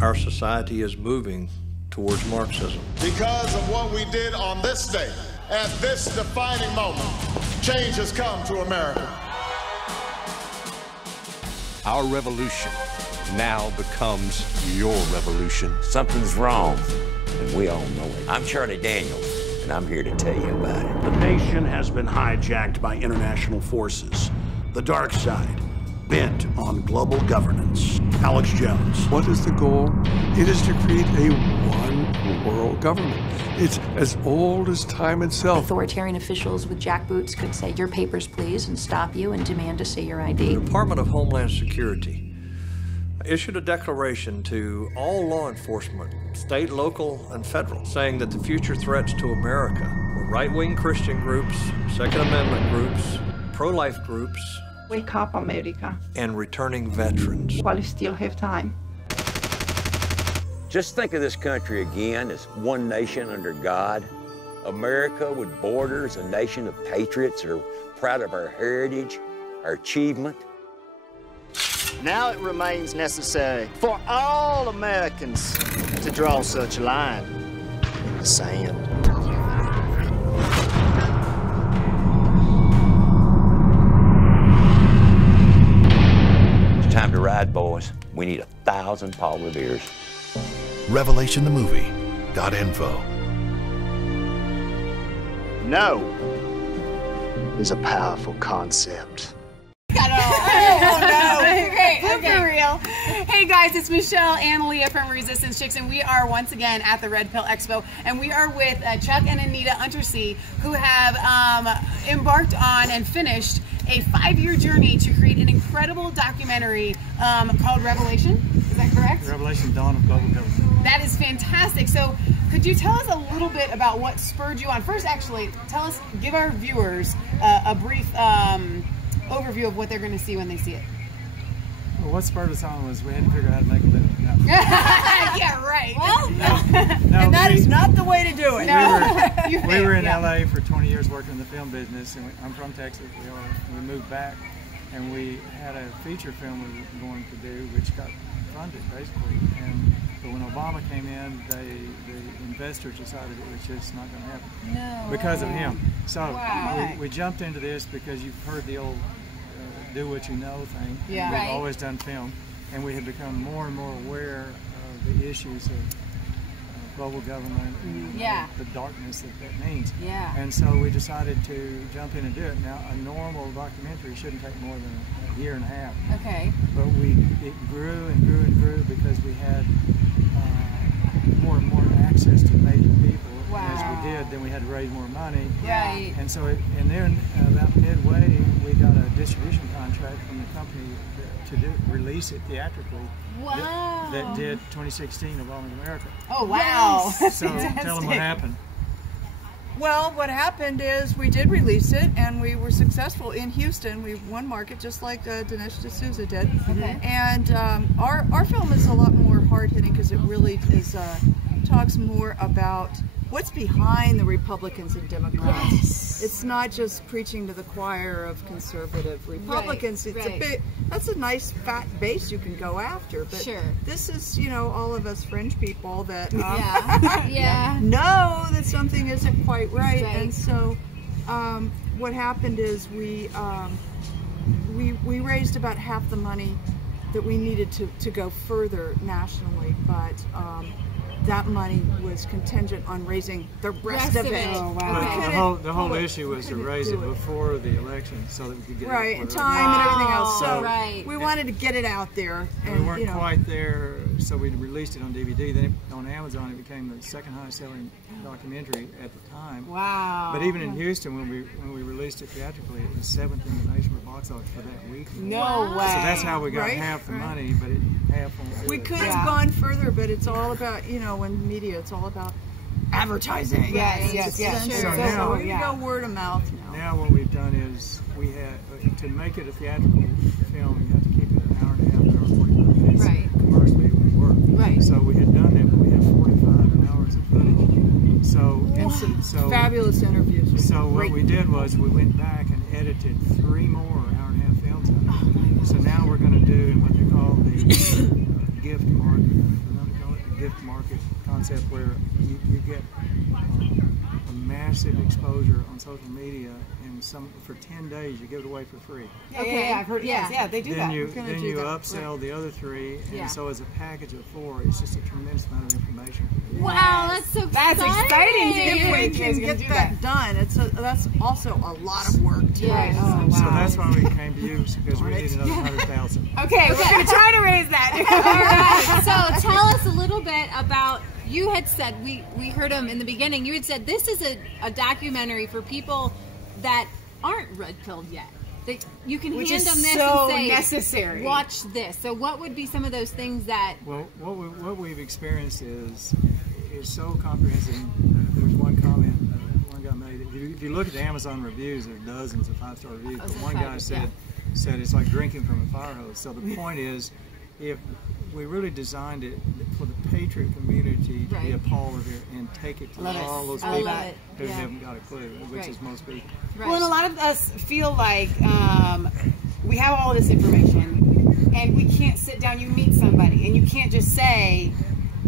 our society is moving towards Marxism. Because of what we did on this day, at this defining moment, change has come to America. Our revolution now becomes your revolution. Something's wrong, and we all know it. I'm Charlie Daniels, and I'm here to tell you about it. The nation has been hijacked by international forces. The dark side, bent on global governance. Alex Jones. What is the goal? It is to create a one-world government. It's as old as time itself. Authoritarian officials with jackboots could say, "Your papers, please," and stop you and demand to see your ID. The Department of Homeland Security issued a declaration to all law enforcement, state, local, and federal, saying that the future threats to America were right-wing Christian groups, Second Amendment groups, pro-life groups, Wake up, America, and returning veterans. while you still have time. Just think of this country again as one nation under God. America with borders, a nation of patriots that are proud of our heritage, our achievement. Now it remains necessary for all Americans to draw such a line in the sand. It's time to ride, boys. We need 1,000 Paul Reveres. RevelationTheMovie.info. No is a powerful concept. Okay, for real. Hey guys, it's Michelle and Leah from Resistance Chicks, and we are once again at the Red Pill Expo, and we are with Chuck and Anita Untersee, who have embarked on and finished a 5-year journey to create an incredible documentary called Revelation. Is that correct? Revelation: Dawn of Global Government. That is fantastic. So could you tell us a little bit about what spurred you on? First, actually, give our viewers a brief overview of what they're going to see when they see it. Well, what spurred us on was we had to figure out how to make a living. No. Yeah, right. Well, no, and that is not the way to do it. No. We were in LA for 20 years working in the film business, and I'm from Texas. We moved back, and we had a feature film we were going to do, which got funded basically. But when Obama came in, the investors decided it was just not going to happen because of him. So we jumped into this because you've heard the old do what you know thing. Yeah. We've always done film, and we have become more and more aware of the issues of global government and the darkness that means. Yeah. And so we decided to jump in and do it. Now, a normal documentary shouldn't take more than a year and a half. Okay. But it grew and grew and grew because we had more and more access to major people. Wow. As we did, then we had to raise more money. Right. And so, and then about midway, we got a distribution contract from the company to release it theatrically. Wow. That did 2016 of All in America. Oh, wow. Yes. So tell them what happened. Well, what happened is we did release it, and we were successful in Houston. We won market just like Dinesh D'Souza did. Okay. And our film is a lot more hard-hitting because it really is talks more about what's behind the Republicans and Democrats. Yes. It's not just preaching to the choir of conservative Republicans. It's a big, that's a nice fat base you can go after. But this is, you know, all of us fringe people that know that something isn't quite right. And so what happened is we raised about half the money that we needed to go further nationally, but that money was contingent on raising the rest of it. Oh, wow. The whole issue was to raise it before the election so that we could get it and time and everything else. So we wanted to get it out there. And we weren't quite there, so we released it on DVD. Then on Amazon, it became the second highest selling documentary at the time. Wow. But even in Houston, when we released it theatrically, it was 7th in the nation for box office for that week. No way. So that's how we got half the money, but half on we could have gone further, but it's all about, you know, in media, it's all about advertising. Yes. So now we go word of mouth now. Now what we've done is we had to make it a theatrical film, you have to keep it an hour and a half, an hour 45 minutes. Commercially, it would work. So we had done that, but we had 45 hours of footage. And some fabulous interviews. So what we did was we went back and edited 3 more hour-and-a-half films. So now we're going to do what they call the gift market, gift market concept where you get a massive exposure on social media, and for 10 days you give it away for free. Yeah, I've heard. Yeah, they do that. Then you upsell the other 3, and so as a package of 4, it's just a tremendous amount of information. Wow, that's so exciting. That's exciting. If we can get that done, that's also a lot of work too. Right. Oh, wow. So that's why we came to you, because we need another 100,000. Okay, we're going to try to raise that. All right, so tell us a little bit about, you had said, we heard him in the beginning, you had said this is a documentary for people that aren't red-pilled yet. That you can hand them this and say, necessary. Watch this. So what would be some of those things that... Well, what we've experienced is so comprehensive. There's one comment one guy made. If you look at the Amazon reviews, there's dozens of 5-star reviews. But one guy said it's like drinking from a fire hose. So the point is, if we really designed it for the patriot community to be a part of it and take it to all those people who haven't got a clue, which is most people. Well, and a lot of us feel like we have all this information and we can't sit down. You meet somebody and you can't just say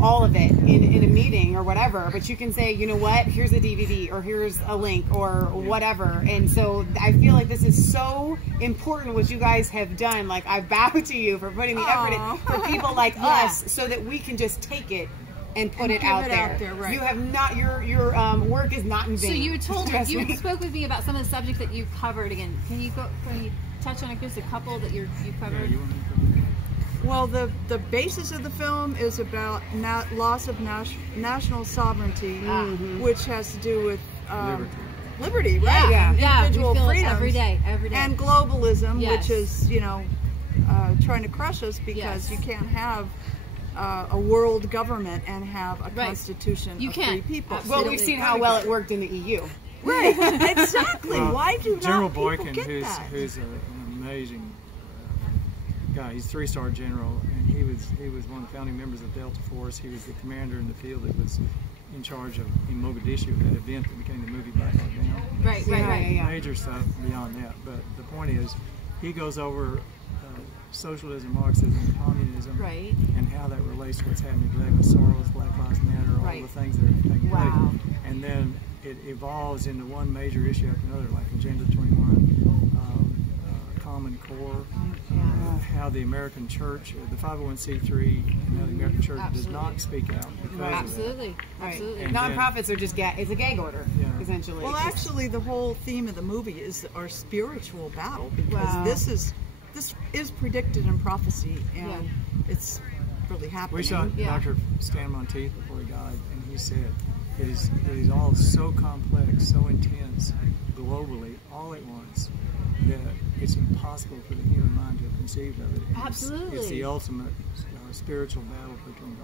all of it in a meeting or whatever, but you can say, you know what, here's a DVD or here's a link or whatever. And so I feel like this is so important what you guys have done. Like, I bow to you for putting the effort in for people like us, so that we can just take it and put it out there. Right. You have not, your work is not in vain. So you spoke with me about some of the subjects that you covered. Again, can you touch on just a couple that you covered? Well, the basis of the film is about loss of national sovereignty, which has to do with liberty, right? Yeah, individual freedom every day, and globalism, which is trying to crush us, because you can't have a world government and have a constitution of free people. Well, we've seen how well it worked in the EU. Right, exactly. Why do General not Boykin, people get that? who's an amazing guy. He's 3-star general, and he was one of the founding members of Delta Force. He was the commander in the field that was in charge of, in Mogadishu, that event that became the movie Black Hawk Down. Right. Major stuff beyond that. But the point is, he goes over socialism, Marxism, communism, and how that relates to what's happening today with Soros, Black Lives Matter, all the things that are taking place. And then it evolves into one major issue after another, like Agenda 21, Common Core, how the American church, the 501c3, and how the American church does not speak out because of that. Absolutely. Nonprofits are just it's a gag order, essentially. Well, actually, the whole theme of the movie is our spiritual battle, because this is predicted in prophecy, and it's really happening. We saw Dr. Stan Monteith before he died, and he said it is all so complex, so intense, globally, all at once, that it's impossible for the human mind to have conceived of it. And Absolutely. It's the ultimate spiritual battle between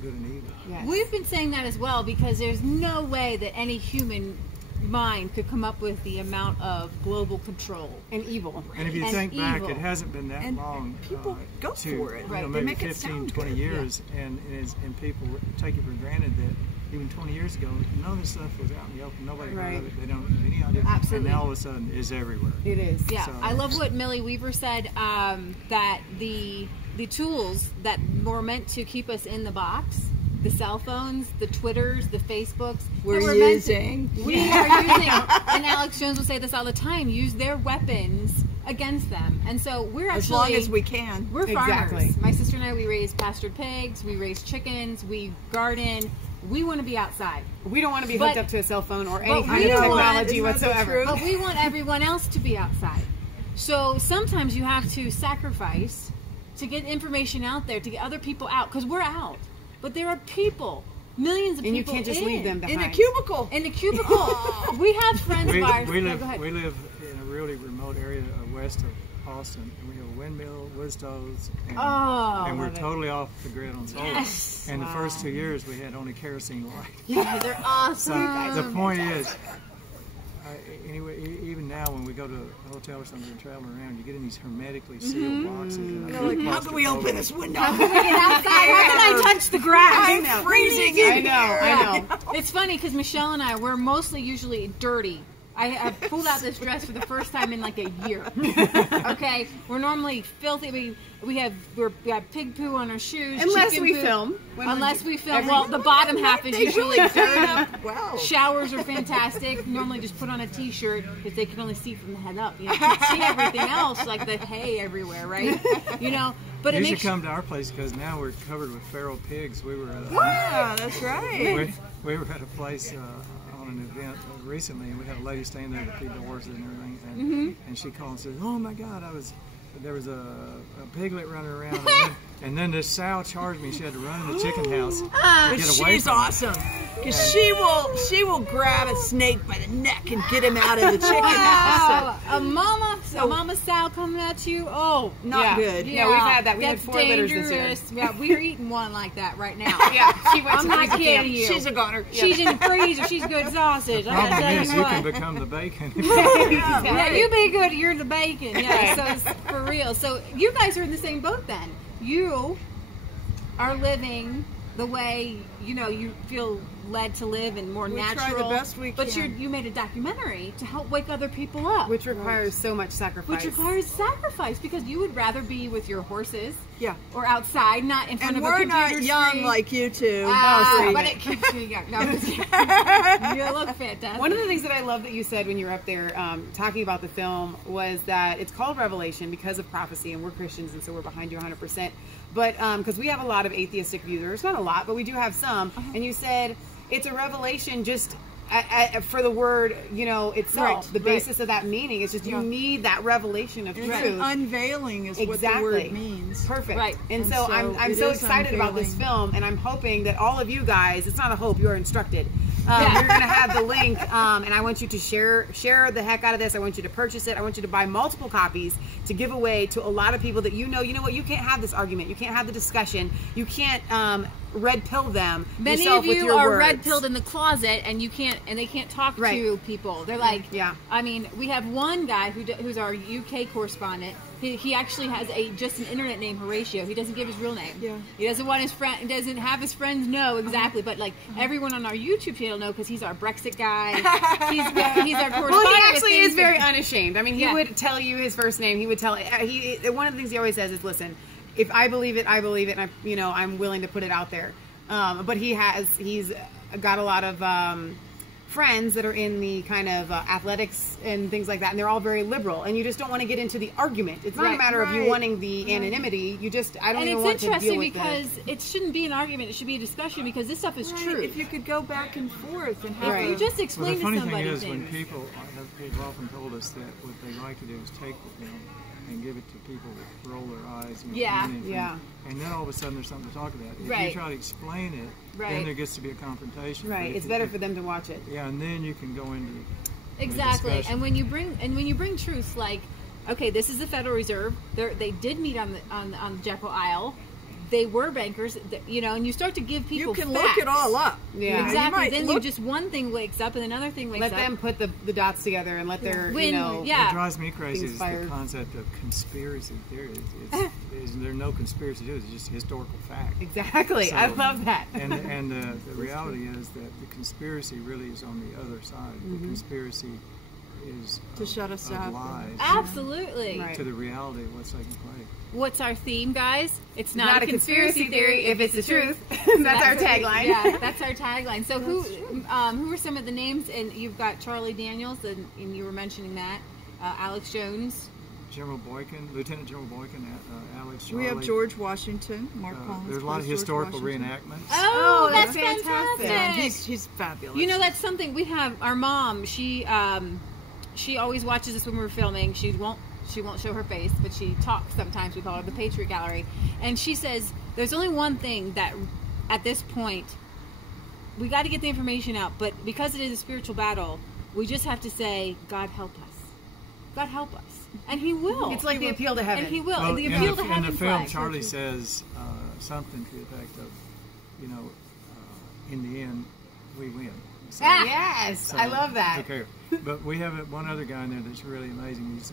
good and evil. Yes. We've been saying that as well, because there's no way that any human mind could come up with the amount of global control and evil. And if you think back, it hasn't been that long. People go for it. Maybe 15, 20 years, and people take it for granted that even 20 years ago, none of this stuff was out in the open. Nobody heard of it. They don't have any idea. Absolutely. And now all of a sudden, it's everywhere. It is. Yeah. So, I love what Millie Weaver said, that the tools that were meant to keep us in the box, the cell phones, the Twitters, the Facebooks, we are using, and Alex Jones will say this all the time, use their weapons against them. And so we're actually, as long as we can. We're farmers. My sister and I, we raise pastured pigs, we raise chickens, we garden. We want to be outside. We don't want to be hooked up to a cell phone or any kind of technology whatsoever. But we want everyone else to be outside. So sometimes you have to sacrifice to get information out there, to get other people out, because we're out. But there are people, millions of people, and you can't just leave them behind. In a cubicle. In a cubicle. We have friends of ours. We live in a really remote area west of Austin, and we have a windmill, wood stoves, and we're totally off the grid on solar. Yes. And the first 2 years, we had only kerosene light. Yeah, they're awesome. So the point is, anyway, even now when we go to a hotel or something and travel around, you get in these hermetically sealed boxes. And like, how can we open this window? How can we get outside? How can I touch the grass? I'm freezing in here. I know. It's funny because Michelle and I, we're mostly usually dirty. I have pulled out this dress for the first time in like a year. Okay, we're normally filthy. We got pig poo on our shoes. Unless we film. Unless we film. Well, the bottom half is usually dirty. Wow. Showers are fantastic. Normally just put on a t-shirt because they can only see from the head up. You know, you can see everything else, like the hay everywhere, right? You know. But you should come to our place because now we're covered with feral pigs. We were at that's right. We were at a place on an event recently, and we had a lady standing there to feed the horses and everything, and she called and said, "Oh my God, there was a piglet running around." And then this sow charged me. She had to run in the chicken house to get away She's from awesome because she will grab a snake by the neck and get him out of the chicken house. A mama sow coming at you. Oh, not good. Yeah, we've had that. We had 4 litters this year. Yeah, we're eating one like that right now. Yeah, I'm not kidding you. She's a goner. She's in the freezer. She's good sausage. The problem is you can become the bacon. Yeah, you be good. You're the bacon. Yeah, so it's for real. So you guys are in the same boat then. You are living the way you feel led to live and more natural. We try the best we can. But you made a documentary to help wake other people up, which requires so much sacrifice. Which requires sacrifice because you would rather be with your horses, or outside, not in front of a computer screen. And we're not young like you two. But it keeps me young. No, I'm just kidding. You look fantastic. One of the things that I love that you said when you were up there talking about the film was that it's called Revelation because of prophecy, and we're Christians, and so we're behind you 100%. But because we have a lot of atheistic viewers, not a lot, but we do have some. And you said it's a revelation just for the word, itself. The basis of that meaning is just you need that revelation of truth. Unveiling is what the word means. Perfect. Right. And so I'm so excited about this film, and I'm hoping that all of you guys, it's not a hope, you are instructed. You're going to have the link, and I want you to share the heck out of this. I want you to purchase it. I want you to buy multiple copies to give away to a lot of people that you know what, you can't have this argument. You can't have the discussion. You can't red pill them. Many of you are red pilled in the closet, and they can't talk to people. They're like, I mean, we have one guy who's our UK correspondent. He actually has just an internet name, Horatio. He doesn't give his real name. Yeah. He doesn't want his friend. Doesn't have his friends know exactly. But like everyone on our YouTube channel know because he's our Brexit guy. He's our correspondent. Well, he actually is very unashamed. I mean, he would tell you his first name. He would tell. One of the things he always says is, "Listen, if I believe it, I believe it, and I'm willing to put it out there." But he's got a lot of friends that are in the kind of athletics and things like that, and they're all very liberal, and you just don't want to get into the argument. It's not a matter of you wanting the anonymity. You just I don't even want to deal with it. And it's interesting because it shouldn't be an argument. It should be a discussion because this stuff is true. If you could go back and forth and if you just explain to somebody the funny thing is when people often told us that what they like to do is take the film and give it to people that roll their eyes. And then all of a sudden there's something to talk about. If you try to explain it, then there gets to be a confrontation. Right. It's better for them to watch it. Yeah, and then you can go into exactly. And when you bring truth, like, okay, this is the Federal Reserve. They did meet on the Jekyll Isle. They were bankers, and you start to give people You can facts. look it all up. Yeah, exactly. Then just one thing wakes up, and another thing wakes up. Let them put the dots together and let their What drives me crazy is the concept of conspiracy theory. There are no conspiracy theories; it's just historical fact. Exactly. So, I love that. and the reality is that the conspiracy really is on the other side. The conspiracy is to shut us up. Lies. Absolutely. To the reality of what's taking place. What's our theme, guys? It's not a conspiracy theory if it's the truth. That's our tagline. Yeah, that's our tagline. So who are some of the names? And you've got Charlie Daniels, and you were mentioning that. Alex Jones. General Boykin, Lieutenant General Boykin, Alex, Charlie. We have George Washington, Mark Collins. There's a lot of historical reenactments. Oh, that's fantastic. Yeah, he's fabulous. You know, that's something we have. Our mom, she always watches us when we're filming. She won't show her face, but she talks sometimes. We call her the Patriot Gallery. And she says, there's only one thing that, at this point, we got to get the information out. But because it is a spiritual battle, we just have to say, God help us. God help us. And He will. It's like the appeal to heaven. And He will. Well, the appeal to heaven. In the film, Charlie says something to the effect of, in the end, we win. So, yes, I love that. Okay. But we have one other guy in there that's really amazing. His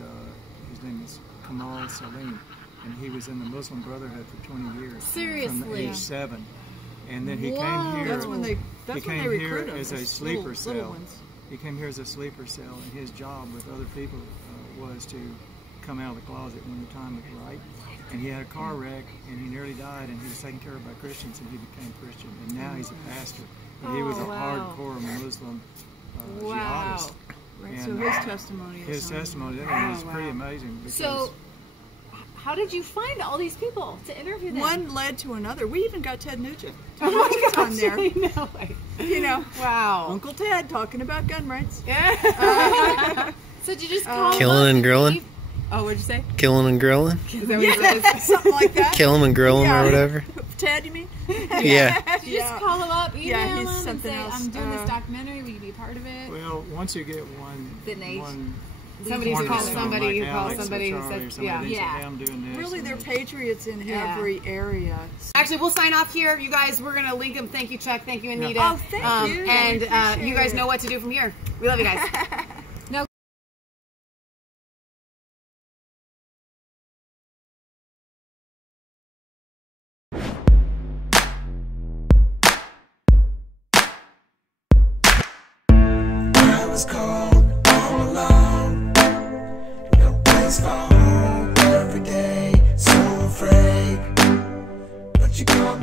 name is Kamal Salim, and he was in the Muslim Brotherhood for 20 years. Seriously? From age 7. And then he came here. That's when they came here as a sleeper cell. He came here as a sleeper cell, and his job with other people was to come out of the closet when the time was right. And he had a car wreck, and he nearly died, and he was taken care of by Christians, and he became Christian. And now he's a pastor. But he was a hardcore Muslim jihadist. Right, and so his testimony is pretty amazing. So, how did you find all these people to interview them? One led to another. We even got Ted Nugent. On there. No way. You know, wow. Uncle Ted talking about gun rights. Yeah. So did you just call killing and grilling? Oh, what'd you say? Killing and grilling? Yeah, something like that. Kill him and grill him or whatever. Ted, you mean? Yeah. Did you just call him up, email him, he's something and say, else. I'm doing this documentary, will you be a part of it? Well, once you get one somebody who calls somebody who calls somebody who says, Really, they're patriots in every area. Actually, we'll sign off here. You guys, we're going to link them. Thank you, Chuck. Thank you, Anita. Oh, thank you. And you guys know what to do from here. We love you guys. No. I was cold all alone, no place for home every day, so afraid, but you called